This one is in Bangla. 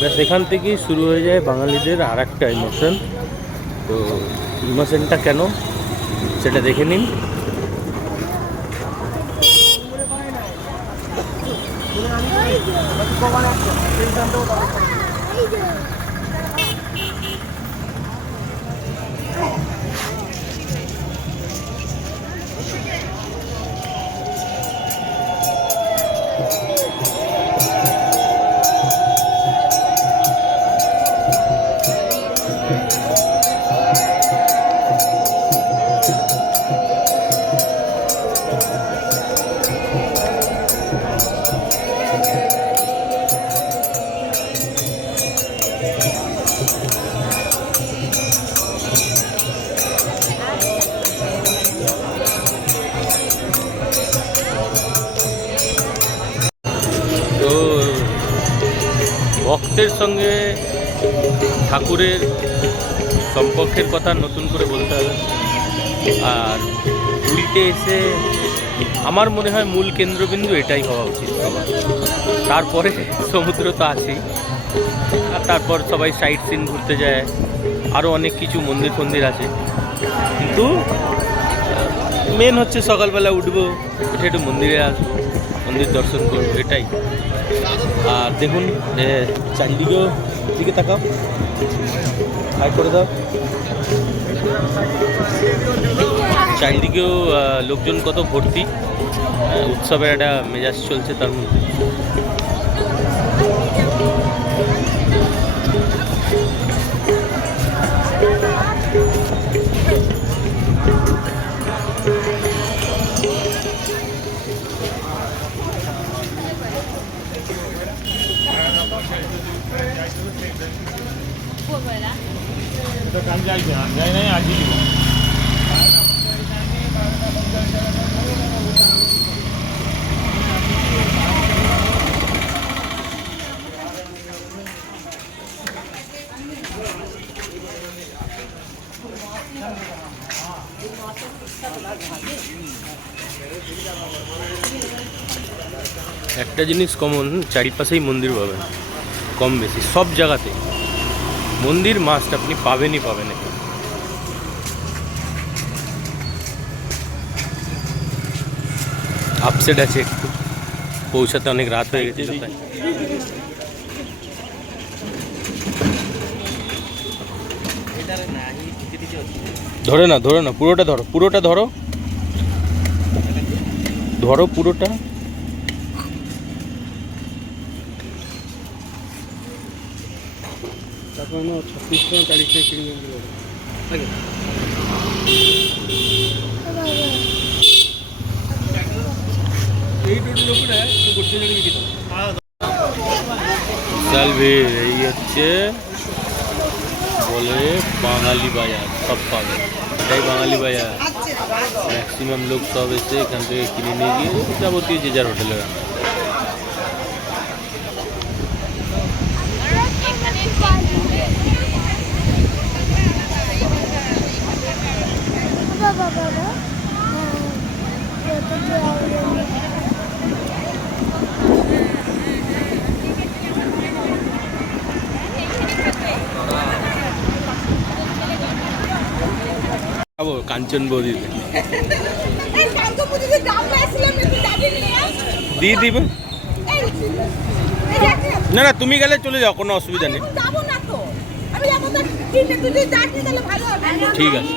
ব্যাস এখান থেকেই শুরু হয়ে যায় বাঙালিদের আর একটা ইমোশন। তো ইমোশনটা কেন সেটা দেখে নিন। তো ভক্তের সঙ্গে ঠাকুরের সম্পর্কের কথা নতুন করে বলতে হবে। আর পুরীতে এসে আমার মনে হয় মূল কেন্দ্রবিন্দু এটাই হওয়া উচিত সবার। তারপরে সমুদ্র তো আছেই, আর তারপর সবাই সাইট সিন ঘুরতে যায়, আরও অনেক কিছু মন্দির ফন্দির আছে। কিন্তু মেন হচ্ছে সকালবেলা উঠবো, উঠে একটু মন্দিরে আসবো, মন্দির দর্শন করবো, এটাই। আর দেখুন চারিদিকেও দিকে তাকাও, হাই করে দাও। চারিদিকেও লোকজন কত ভর্তি, উৎসবের একটা মেজাজ চলছে তার মধ্যে। একটা জিনিস কমন, চারিপাশেই মন্দির পাবেন, কম বেশি সব জায়গাতে মন্দির মাস্ট, আপনি পাবেনই পাবেন। আপসেট আছে একটু, পৌঁছাতে অনেক রাত হয়ে গেছে। ধরে না পুরোটা ধরো, পুরোটা ধরো, পুরোটা। এই হচ্ছে বলে বাঙালি বাজার, সব পাবে, এটাই বাঙালি বাজার। ম্যাক্সিমাম লোক সব এসে এখান থেকে কিনে নিয়ে গিয়ে যাবতীয় যে যার হোটেলে রান্না। কাঞ্চন বৌদি দিয়ে দিবে। না না, তুমি গেলে চলে যাও, কোনো অসুবিধা নেই। ঠিক আছে।